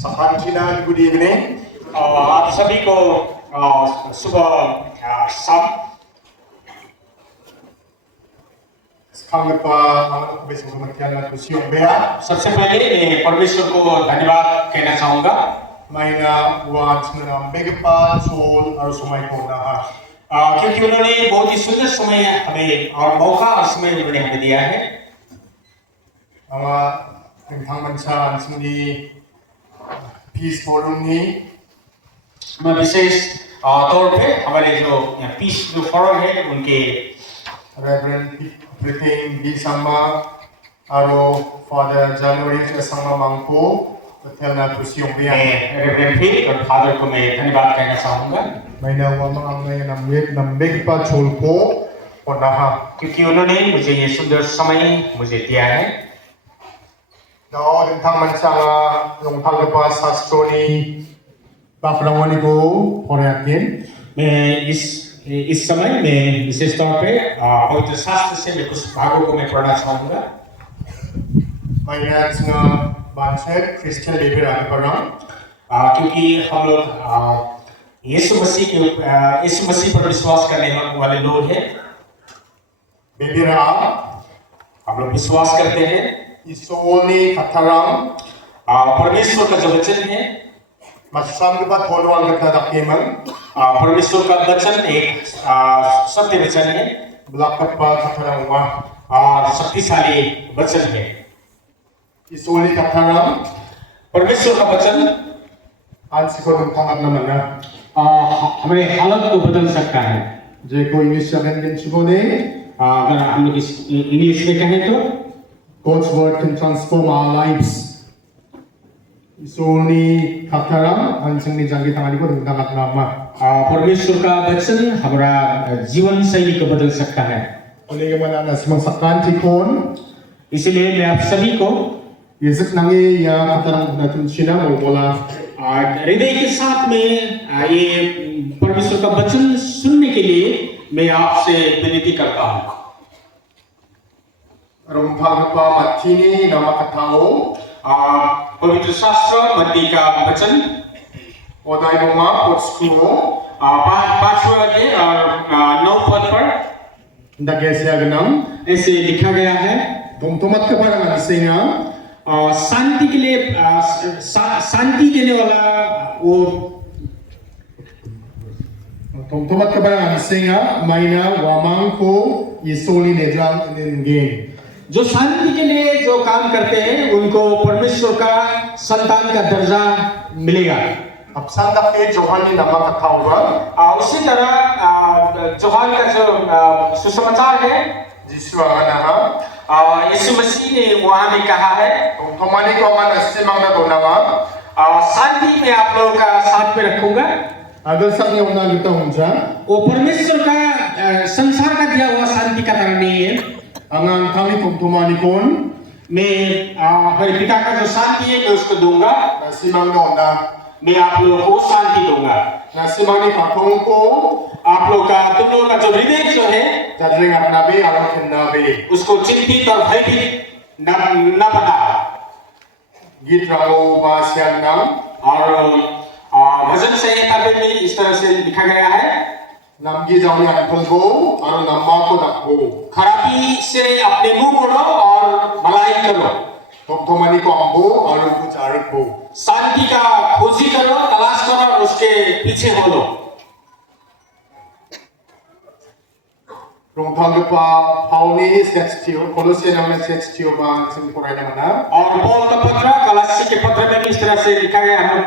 Sakhanchinan, good evening. आप सभी को सुबह शाम Kangpa ang besok kematian at Siong Bea. सबसे पहले मैं परमेश्वर को धन्यवाद कहना चाहूँगा May na once na megapa soul or sumay ko na ha. क्योंकि उन्होंने बहुत ही सुंदर समय हमें और मौका और समय उन्होंने हमें दिया है Mga tentang mansa sini peace forum ni मैं विशेष तौर पे हमारे जो पीस जो फोरम है उनके Reverend Priting B. Sangma Aro Father January Sangma Mangpo Hotel na to Siong Bea. Reverend भी और फादर को मैं धन्यवाद कहना चाहूँगा May na wamang ang na megapa soul po o na ha. क्योंकि उन्होंने मुझे ये सुंदर समय मुझे दिया है No, tentang mansa yung pagpa sastro ni Bakrawan ko Koreakin. मैं इस समय में विशेष तौर पे पवित्र शास्त्र से मैं कुछ भागों को मैं पढ़ना चाहूँगा May na nga banset Christian Libre ang parang क्योंकि हम लोग यीशु मसीह पर विश्वास करने वाले लोग हैं Bibira हम लोग विश्वास करते हैं Isoli Katarang परमेश्वर का जो वचन है Masam ba tolwang katadakiman परमेश्वर का वचन एक सत्य वचन है Blakat pa Katarang wa और शक्तिशाली वचन है Isoli Katarang परमेश्वर का वचन Ansi ko ng tangat naman na हमारे हालत को बदल सकता है Je ko inisyagan din sigone अगर हम लोग इंग्लिश में कहें तो God's word can transform our lives. Isoli Katarang Ansang ni Jangi tangani ko ng tangat nama परमेश्वर का वचन हमारा जीवन शैली को बदल सकता है Uli yung mga nasimang sakkan tikon इसलिए मैं आप सभी को Yesus nangi ya Katarang natin sina mo bola हृदय के साथ में ये परमेश्वर का वचन सुनने के लिए मैं आपसे विनती करता हूँ Rumpag pa matini na makatao पवित्र शास्त्र मत्ती का वचन Oday mo nga potskumo 5वां अध्याय और 9 पद पर Dagesya ganam ऐसे लिखा गया है Tumtumat ka parang ansinga शांति के लिए शांति देने वाला वो Tumtumat ka parang ansinga Mayna wamang ko Isoli nejang inengin जो शांति के लिए जो काम करते हैं उनको परमेश्वर का संतान का दर्जा मिलेगा Apsanda ke Johani na makatao ba उसी तरह जोहान का जो सुसमाचार है Jiswa nga na यीशु मसीह ने वहां में कहा है Tumtumani ko nga nasimang na donawa शांति में आप लोगों का साथ में रखूंगा Agal sa niyo na luta hunja वो परमेश्वर का संसार का दिया हुआ शांति का तरह नहीं है Ang kami tumtumani kon मैं हमारे पिता का जो शांति है मैं उसको दूंगा Nasimang no na मैं आप लोगों को शांति दूंगा Nasimang ni katong ko आप लोग का तुम लोगों का जो हृदय जो है Dadring at nabi alam kin nabi उसको चिंतित और भयभीत न बना Git rango ba siya nang और भजन संहिता में इस तरह से लिखा गया है Namgi jaw ni anpon ko Aro namma ko dakbo खराबी से अपने मुंह मोड़ो और भलाई करो Tumtumani ko ambo Aro ko charik bo शांति का खोजी करो तलाश करो और उसके पीछे हो लो Rungtang pa Pauli sextio Kolosya naman sextio ba Sing koray naman na और पौल का पत्र कलासी के पत्र में भी इस तरह से लिखा गया हम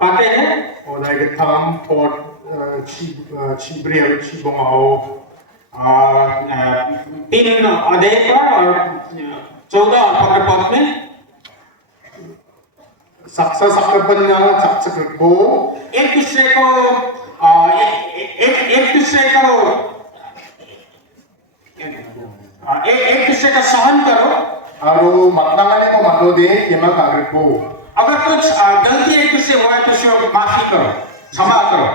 पाते हैं O dahil tam Port Chibriel Chibomao 3 अध्याय पर और 14 और 15 पद में Saksa sakapan na saksak ko एक दूसरे को सहन करो Aro matnangani ko manode Kima kagrit ko अगर कुछ गलती एक दूसरे हुआ है तो उसको माफी करो क्षमा करो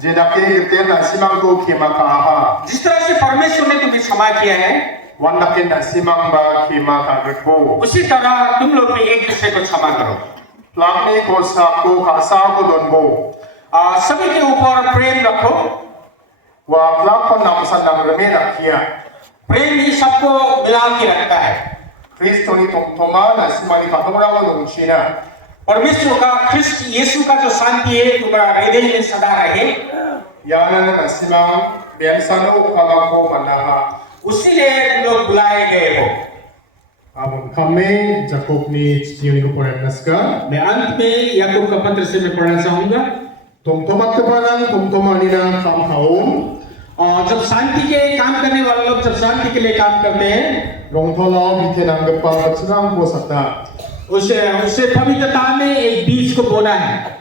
Jedake kirtiyan na simang ko Kima kaha जिस तरह से परमेश्वर ने तुम्हें क्षमा किया है Wanakin na simang ba Kima kagrit ko उसी तरह तुम लोग भी एक दूसरे को क्षमा करो plakni ko sakto kasa ko donbo. सभी के ऊपर प्रेम रखो। Wa plak ko namsan nang reme rakia. प्रेम ही सबको मिला के रखता है। Kristo ni toma na simani katomra ko nung sina. परमेश्वर का ख्रिस्ट यीशु का जो शांति है तुम्हारा हृदय में सदा रहे। Yana na simang bensano kamako manaha. उसीलिए तुम लोग बुलाए गए हो। Kami Jacob ni Chiyo ko pare naska. मैं अंत में याकूब का पत्र से मैं पढ़ना चाहूंगा। Tumtomat ka parang tumtomani na kamkaon. और जब शांति के काम करने वाले लोग जब शांति के लिए काम करते हैं, Rongtolo bitenang gapa tsunang ko sakta. उसे पवित्रता में एक बीज को बोना है।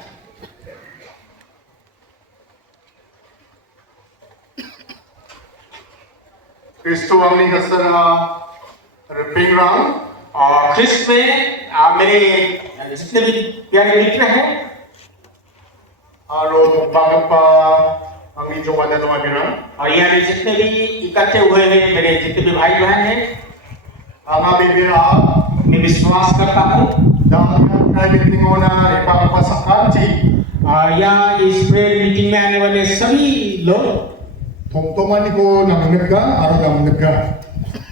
Kristo ang ni kasana repingrang. और ख्रिस्त में मेरे जितने भी प्यारे मित्र हैं, Aro bangapa ang ni Joanna no agirang. और यहाँ पे जितने भी इकट्ठे हुए हैं मेरे जितने भी भाई बहन हैं, Ang abibira मैं विश्वास करता हूँ dahil private tingona ipapasakati. या इस प्रेयर मीटिंग में आने वाले सभी लोग, Tumtomani ko nang nagga aro nang nagga.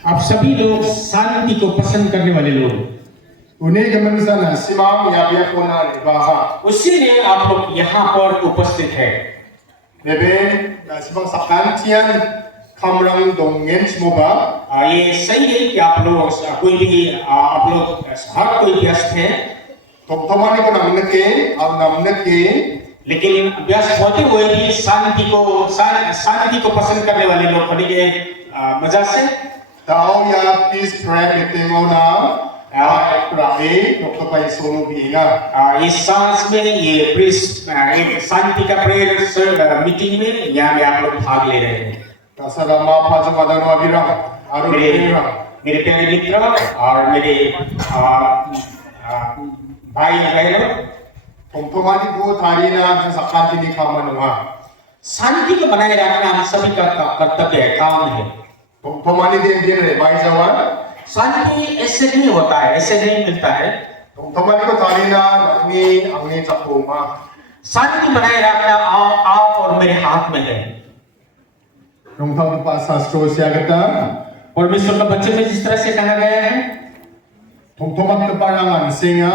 आप सभी लोग शांति को पसंद करने वाले लोग, Uni gaman sana simang yabiya ko na ibaha. उसीलिए आप लोग यहाँ पर उपस्थित हैं। Bebe na simang sakantian kamrang dongen smoba. ये सही है कि आप लोग कोई भी आप लोग हर कोई व्यस्त है, Tumtomani ko nang nagge ang nang nagge. लेकिन व्यस्त होते हुए भी शांति को पसंद करने वाले लोग होने के मजा से Tao ya peace prayer tingona. Prae doktopai solo biinga. इस सांस में ये प्रीस्ट एक शांति का प्रेयर मीटिंग में यहाँ में आप लोग भाग ले रहे हैं। Kasadama pajamadano abirang aro birang. मेरे प्यारे मित्र और मेरे भाई बहनों, Tumtomani ko tarina sa sakanti ni kamanunga. शांति को बनाए रखना हम सभी का कर्तव्य है, काम है। Tumtomani din re bai jawan. शांति ऐसे नहीं होता है, ऐसे नहीं मिलता है। Tumtomani ko tarina nangni angni chakuma. शांति बनाए रखना आप और मेरे हाथ में है। Rongtang pa sastro siagata. परमेश्वर का बच्चे में जिस तरह से कहा गया है, Tumtomat ka parangan singa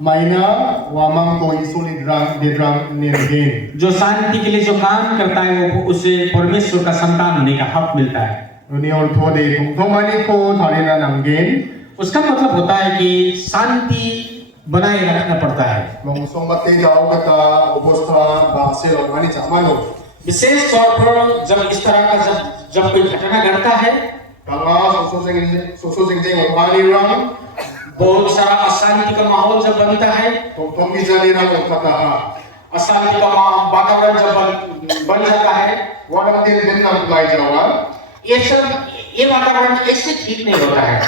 maina wamang ko isuli drang nirgin. जो शांति के लिए जो काम करता है वो उसे परमेश्वर का संतान होने का हक मिलता है। Uni ortho de tumtomani ko tarina nanggen. उसका मतलब होता है कि शांति बनाए रखना पड़ता है। Long sombate jao kata obosta ba selo mani chamano. विशेष तौर पर जब इस तरह का जब कोई घटना घटता है, Kanga soso jeng omani rang. बहुत सारा अशांति का माहौल जब बनता है, Tumtom bijali rang okata. अशांति का वातावरण जब बन जाता है, Walang din din nam lai jawan. ये वातावरण ऐसे ठीक नहीं होता है।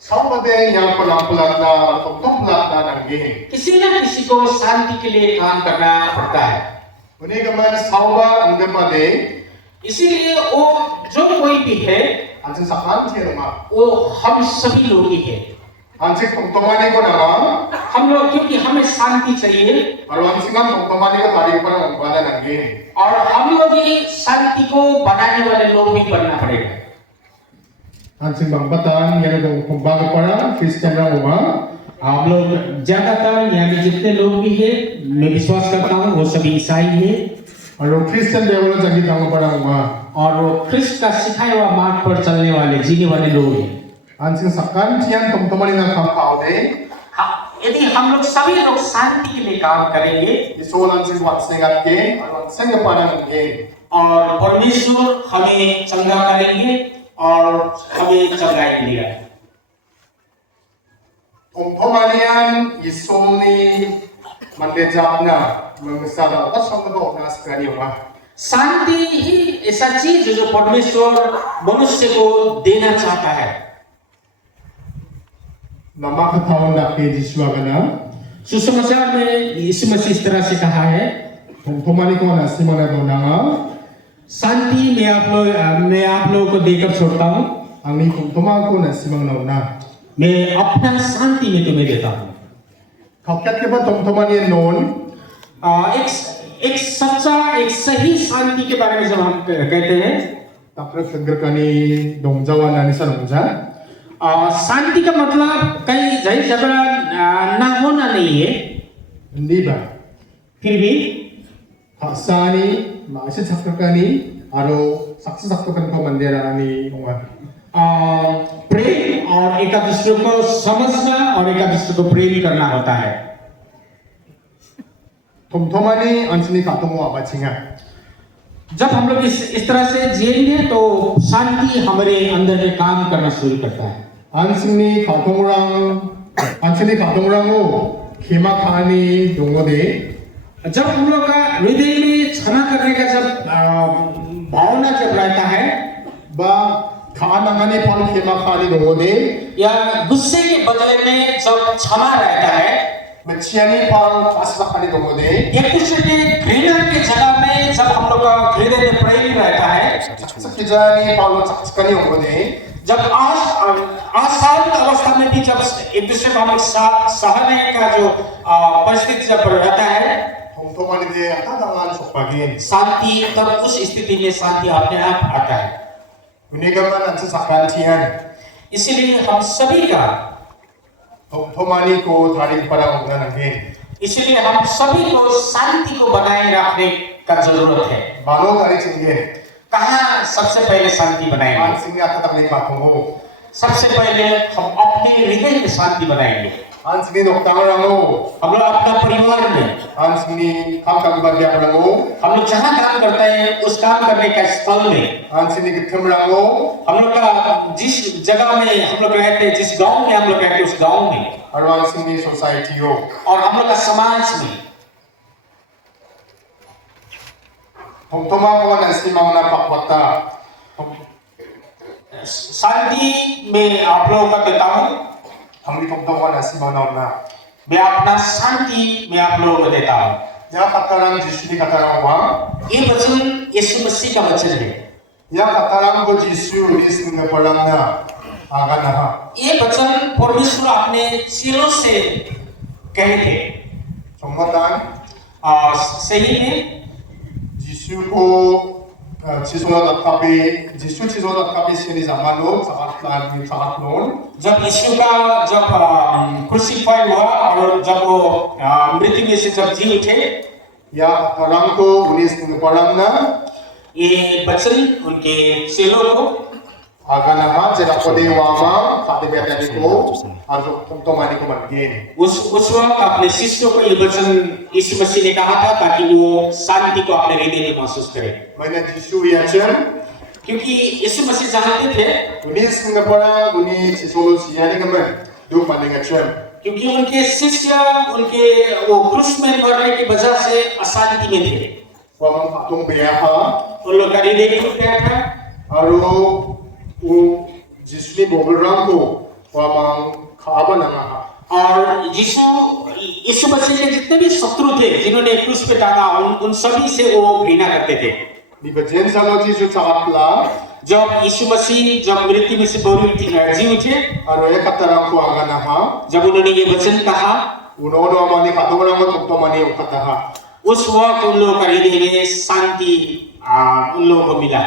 Saubade yang pulang na tumtom pulang na nanggen. किसी न किसी को शांति के लिए काम करना पड़ता है। Uni gaman sauba anggapade. इसीलिए वो जो कोई भी है, Anjing sakanti rumah. वो हम सभी लोग ही है। Anjing tumtomani ko nama. हम लोग, क्योंकि हमें शांति चाहिए Kalau anjing kan tumtomani ko tadi pa nang bana nanggen. और हम लोग ही शांति को बनाने वाले लोग भी बनना पड़ेगा। Anjing bangpatan yang dong kumbaga para Christian rang rumah. आप लोग ज्यादातर यहाँ के जितने लोग भी हैं, मैं विश्वास करता हूँ वो सभी ईसाई हैं Alo Christian level jagi dang para rumah. और वो ख्रिस्त का सिखाया हुआ मार्ग पर चलने वाले, जीने वाले लोग हैं। Anjing sakantian tumtomani na kampaude. यदि हम लोग सभी लोग शांति के लिए काम करेंगे Iso anjing wat sengat ke. Alo sengat pa nanggen. और परमेश्वर हमें चंगा करेंगे और हमें चंगाई मिलेगा। Tumtomanian isomni mandejapna mengesara atas sanggup nas kali rumah. शांति ही ऐसा चीज है जो परमेश्वर मनुष्य को देना चाहता है। Nama ketahuan nak ke diswagana. सुसमाचार में यीशु मसीह इस तरह से कहा है, Tumtomani ko na simana do nanga. शांति मैं आप लोगों को देकर छोड़ता हूँ, Ang tumtoma ko na simang nauna. मैं अपना शांति में तुम्हें देता हूँ। Kaukat ke ba tomtomani non एक सच्चा एक सही शांति के बारे में जब हम कहते हैं takra segerkani dongjawan nani sanungja शांति का मतलब कहीं झगड़ा ना होना नहीं है hindi ba फिर भी Haksani maasi sakrkani aro saksa sakrokan ko mandera ni onga प्रेम और एक दूसरे को समझना और एक दूसरे को प्रेम करना होता है tomtomani ansini katomo abachinga जब हम लोग इस तरह से जिएंगे तो शांति हमारे अंदर में काम करना शुरू करता है ansini katomrango khema khani dongode जब हम लोग का हृदय में क्षमा करने का जब भावना जब रहता है ba khanangani pal khema khani dongode या गुस्से के बदले में जब क्षमा रहता है machiani pal asla khani dongode एक दूसरे के घृणा के जगह में जब हम लोग का हृदय में प्रेम रहता है sakijani pal sakskani dongode जब आसान अवस्था में भी जब एक दूसरे को हम सहने का जो परिस्थिति जब रहता है tomtomani de atadangan sokpagin शांति तब उस स्थिति में शांति अपने आप आता है unigaman ansa sakantian इसीलिए हम सभी का tomtomani ko tharing parang nangin इसलिए हम सभी को शांति को बनाए रखने का जरूरत है balo tari chingge कहाँ सबसे पहले शांति बनाएंगे ansini atatamni katongo सबसे पहले हम अपने हृदय में शांति बनाएंगे ansini doktangarango हम लोग अपना परिवार में ansini kamkambagyarango हम लोग जहाँ काम करते हैं उस काम करने का स्थल में ansini githamrango हम लोग का जिस जगह में हम लोग रहते हैं जिस गांव में हम लोग रहते हैं उस गांव में aro ansini society yo और हम लोग का समाज में tomtoma ko nansi mangna pakwata शांति में आप लोगों का देता हूँ हमनी tomtoma nansi mangna na मैं अपना शांति मैं आप लोगों को देता हूँ ya katarang jisuni katarang wa ये वचन यीशु मसीह का वचन है ya katarang ko jisu is na parang na aga na ha ये वचन परमेश्वर अपने चेलों से कहे थे somatan सही में jisu ko chisola kapi jisu chisola kapi sini zamano sakat lon जब यीशु का जब क्रूसिफाई हुआ और जब वो मृत्यु में से जब जी उठे ya katarang ko unis na parang na ये वचन उनके चेलों को aga na ha jera ko de wa ma khade betani ko aro tomtomani ko mangin उस वक्त अपने शिष्यों को ये वचन यीशु मसीह ने कहा था ताकि वो शांति को अपने हृदय में महसूस करें maina jisu ya chen क्योंकि यीशु मसीह जानते थे unis na parang uni chisolo siyani gaman du maninga chen क्योंकि उनके शिष्य उनके वो क्रूस में मरने की वजह से अशांति में थे wa mang patong beya ha उन लोग का हृदय टूट गया था aro u jisni bogulrang ko wa mang khaba na ha और यीशु मसीह के जितने भी शत्रु थे जिन्होंने क्रूस पे टांगा उन सभी से वो घृणा करते थे ni ba jen salo jisu chakatla जब यीशु मसीह जब मृत्यु में से जी उठे aro e katarang ko aga na ha जब उन्होंने ये वचन कहा uno amani katongrang ko tomtomani ukata ha उस वक्त उन लोगों का हृदय में शांति उन लोगों को मिला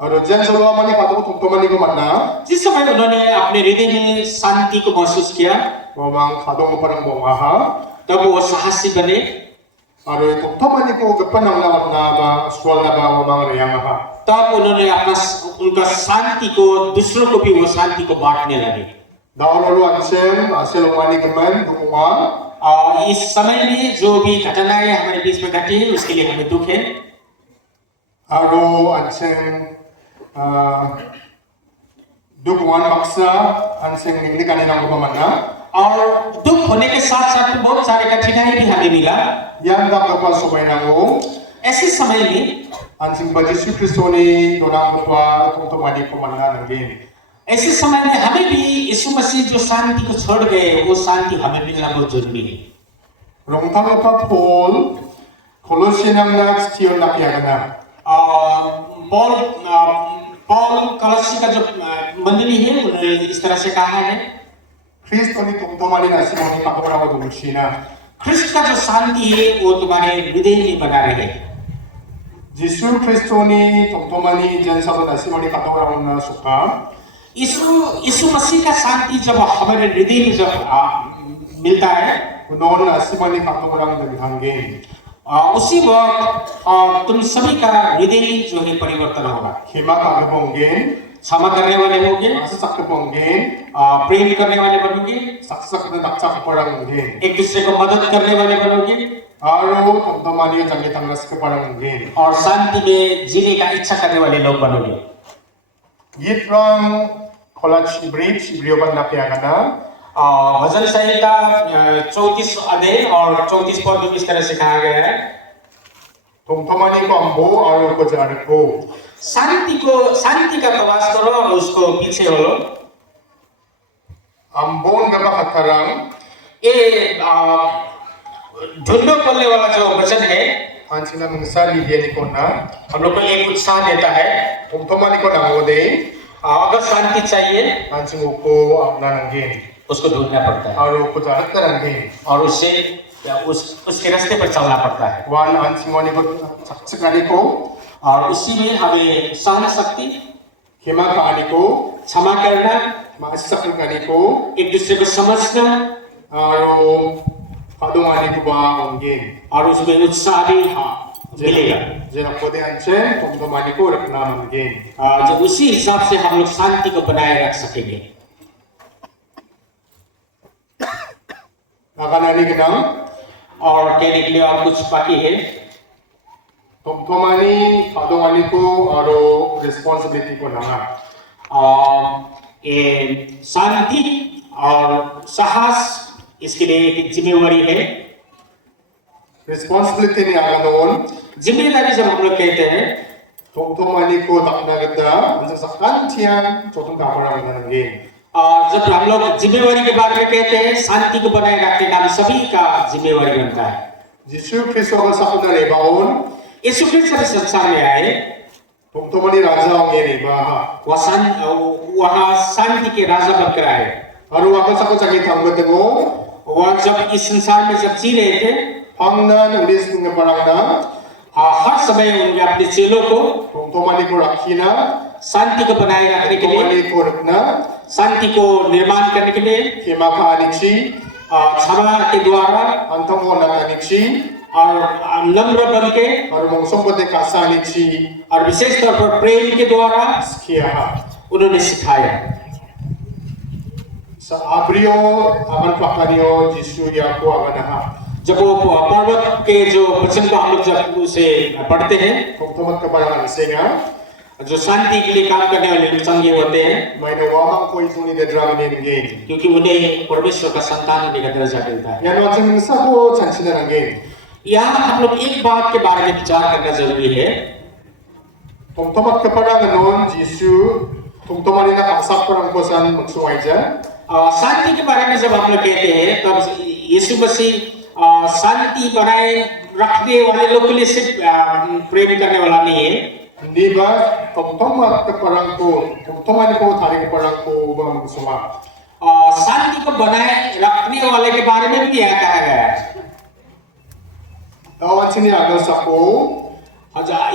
aro jen salo amani katong tomtomani ko manna जिस समय उन्होंने अपने हृदय में शांति को महसूस किया wa mang katong parang bonga ha तब वो साहसी बने aro e tomtomani ko gapanang na ba swal na ba wa mang reyang ha तब उन्होंने अपना उनका शांति को दूसरों को भी वो शांति को बांटने लगे daolo ansem aselomani gaman bunga और इस समय में जो भी घटनाएं हमारे बीच में घटी है उसके लिए हमें दुख है aro ansem dukungan paksa ansem ini kanina ko manna और दुख होने के साथ साथ बहुत सारे कठिनाई भी हमें मिला yang dakapa sobainango ऐसे समय में ansem ba Yesu Kristoni donang ba tomtomani ko manna nangin ऐसे समय में हमें भी यीशु मसीह जो शांति को छोड़ गए वो शांति हमें मिलना बहुत जरूरी है rongtalopa Paul Kolosianang nak tion nakiagana Paul कलसी का जो मंडली है उन्होंने इस तरह से कहा है Kristoni tomtomani na simoni pakora ko dumushina ख्रिस्त का जो शांति है वो तुम्हारे हृदय में बना रहे। Jisu Kristoni tomtomani jan sabon asimoni katorang na suka. यीशु मसीह का शांति जब हमारे हृदय में जब मिलता है, Unon asimoni katorang dan hangin. उसी वक्त तुम सभी का हृदय जो है परिवर्तन होगा। Hima kagabongin, क्षमा करने वाले होंगे, asasak kabongin, प्रेम करने वाले बनोगे, saksak na naksak parangin. एक दूसरे को मदद करने वाले बनोगे, Aro tomtomani jangi tangras ke parangin. और शांति में जीने का इच्छा करने वाले लोग बनोगे। Yitrang kolach bridge ibrioban na kaya भजन संहिता 34 अध्याय और 34 पद में इस तरह से कहा गया है, tomtomani ko ambo aro ko jar ko. शांति का प्रवास करो और उसको पीछे हो। Ambon gaba katarang ये ढूंढो बोलने वाला जो वचन है, ansina mungsari dia ni ko na. हम लोग को एक उत्साह देता है। Tomtomani ko nangode अगर शांति चाहिए ansing ko apna nangin. उसको ढूंढना पड़ता है Aro ko jahat karangin. और उससे उसके रास्ते पर चलना पड़ता है, Wan ansingoni ko saksikani ko और उसी में हमें सहन शक्ति, hima kaani ko क्षमा करना, maasakani ko एक दूसरे को समझना aro kadungani ko ba ongin. और उसमें उत्साह भी मिलेगा। Jena pode anche tomtomani ko rakna mangin. जब उसी हिसाब से हम लोग शांति को बनाए रख सकेंगे। Nakanani ginang और कहने के लिए और कुछ बाकी है, tomtomani kadungani ko aro responsibility ko nanga. ये शांति और साहस इसके लिए एक जिम्मेवारी है। Responsibility ni aganon जिम्मेदारी जब हम लोग कहते हैं tomtomani ko daknagata ansang sakkan tiyan chotong kamarang nangin. और जब हम लोग जिम्मेवारी के बारे में कहते हैं, शांति को बनाए रखने का हम सभी का जिम्मेवारी बनता है। Jisu Kristo ko sakuna rebaon यीशु ख्रिस्त इस संसार में आए, tomtomani raja ongin iba. वहाँ शांति के राजा बनकर आए। Aro ako sa ko sakit hanggatemo वह जब इस संसार में जब जी रहे थे, hangnan ulis ng parang na हर समय उन्होंने अपने चेलों को tomtomani ko rakhina शांति को बनाए रखने के लिए, tomtomani ko rakna शांति को निर्माण करने के लिए, hima kaanichi क्षमा के द्वारा antamo natanichi और नम्र बन के aro mongsong kote kasanichi और विशेष तौर पर प्रेम के द्वारा kiyaha. उन्होंने सिखाया। Sa abrio aman pakaniyo Jisu yako aganaha. जब वो पर्वत के जो वचन को हम लोग जब उसे पढ़ते हैं, Tomtomat ka parang ansenga जो शांति के लिए काम करने वाले संघीय होते हैं, may nawamang ko itong ni drama ni ngin. क्योंकि उन्हें परमेश्वर का संतान होने का दर्जा मिलता है। Yan wansang sa ko chansina ngin. यहाँ हम लोग एक बात के बारे में विचार करना जरूरी है। Tomtomat ka parang anon Jisu tomtomani na kasap parang ko san magsuway dyan. शांति के बारे में जब हम लोग कहते हैं, तब यीशु मसीह शांति बनाए रखने वाले लोग के लिए सिर्फ प्रेम करने वाला नहीं है। Hindi ba tomtomat ka parang ko tomtomani ko tali ka parang ko ba magsuma. शांति को बनाए रखने वाले के बारे में भी यह कहा गया है। Tawan sini agal sa ko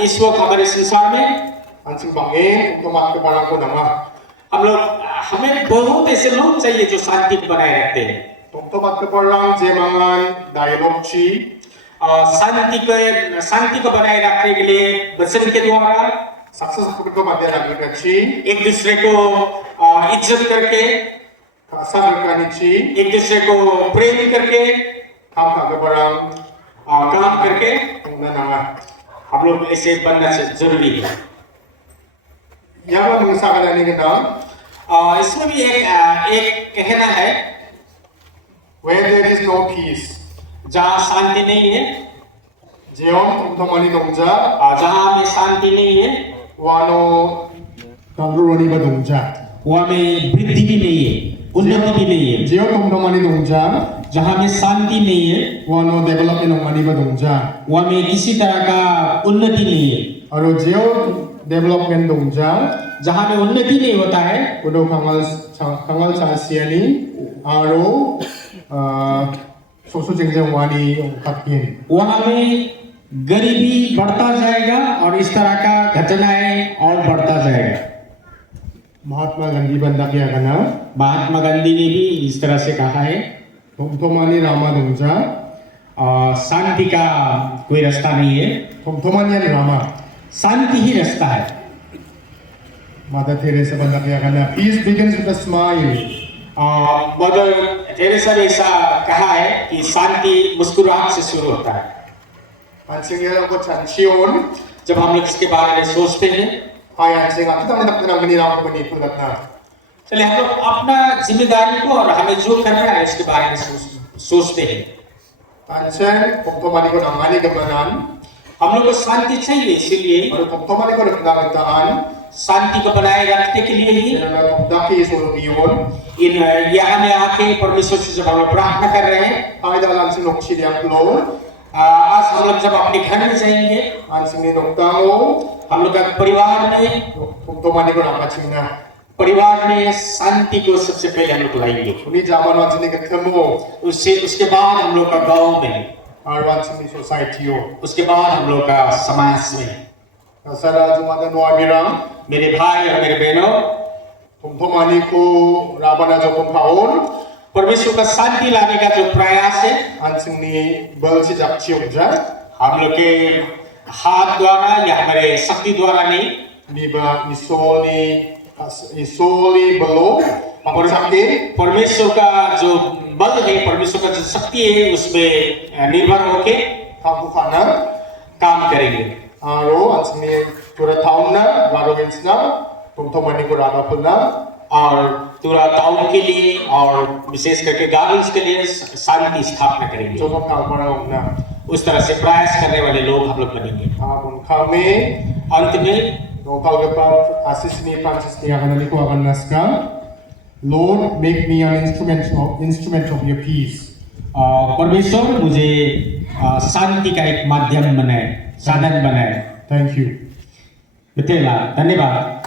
इस वक्त हमारे संसार में ansing bangin tomtomat ka parang ko nama. हमें बहुत ऐसे लोग चाहिए जो शांति को बनाए रखते हैं। Tomtomat ka parang jemangan dialogue chi शांति को बनाए रखने के लिए वचन के द्वारा success ko madya nagka chi एक दूसरे को इज्जत करके, kasar ka ni chi एक दूसरे को प्रेम करके, kam ka parang काम करके nanga. हम लोग ऐसे बनना जरूरी है। Yaman mga sa kanani ginang इसमें भी एक कहना है, where there is no peace. जहाँ शांति नहीं है, Jeon tomtomani dongja जहाँ हमें शांति नहीं है, wano kaluroni ba dongja. वहाँ में वृद्धि भी नहीं है, उन्नति भी नहीं है। Jeon tomtomani dongja जहाँ में शांति नहीं है, wano development ng mani ba dongja. वहाँ में किसी तरह का उन्नति नहीं है। Aro jeon development dongja जहाँ में उन्नति नहीं होता है, udo kangal chasiani aro sosu jengjang wani kakin. वहाँ में गरीबी बढ़ता जाएगा और इस तरह का घटनाएं और बढ़ता जाएगा। Mahatma Gandhi banda kaya kana Mahatma Gandhi ने भी इस तरह से कहा है, Thomthomani Rama dongja शांति का कोई रास्ता नहीं है, Thomthomani Rama शांति ही रास्ता है। Mother Teresa banda kaya kana peace begins with a smile. Mother Teresa ने ऐसा कहा है कि शांति मुस्कुराहट से शुरू होता है। Ansing yalang ko chansion जब हम लोग इसके बारे में सोचते हैं, hai ansing kita nak tenang gani ram ko ni pulatna. चलिए हम लोग अपना जिम्मेदारी को और हमें जो करना है उसके बारे में सोचते हैं। Ansing Thomthomani ko nangani gabanan हम लोग को शांति चाहिए, इसीलिए aru Thomthomani ko nakagataan शांति को बनाए रखने के लिए ही na daki solubiyon इन यहाँ में आके परमेश्वर से जब हम लोग प्रार्थना कर रहे हैं, hai dalam sinok sidiang lo आज हम लोग जब अपने घर में जाएंगे, ansing ni noktango हम लोग का परिवार में Thomthomani ko nakachingna. शांति को सबसे पहले हम लोग लाएंगे। Uni zaman wansing ni kathemo उसके बाद हम लोग का गांव में, aru wansing ni society yo. उसके बाद हम लोग का समाज में। Sara jumada no abirang मेरे भाई और मेरे बहनों, Thomthomani ko rabana jokon paon परमेश्वर का शांति लाने का जो प्रयास है, ansing ni bal si jak chiongja हम लोग के हाथ द्वारा या हमारे शक्ति द्वारा नहीं, ni ba isoli balo pangsake परमेश्वर का जो बल है, परमेश्वर का जो शक्ति है, उसमें निर्भर होके thakukana काम करेंगे। aro ansing ni tura tauna baro insna Thomthomani ko raba pulna और पूरा टाउन के लिए और विशेष करके गार्डन्स के लिए शांति स्थापना करेंगे। jokon kalpana ongna उस तरह से प्रयास करने वाले लोग हम लोग बनेंगे। abun kami अंत में Nongkal gepa asis ni Francis ni akan naliku akan naskah. Lord, make me an instrument of your peace. परमेश्वर मुझे शांति का एक माध्यम बनाए, साधन बनाए। Thank you. बेटेला धन्यवाद।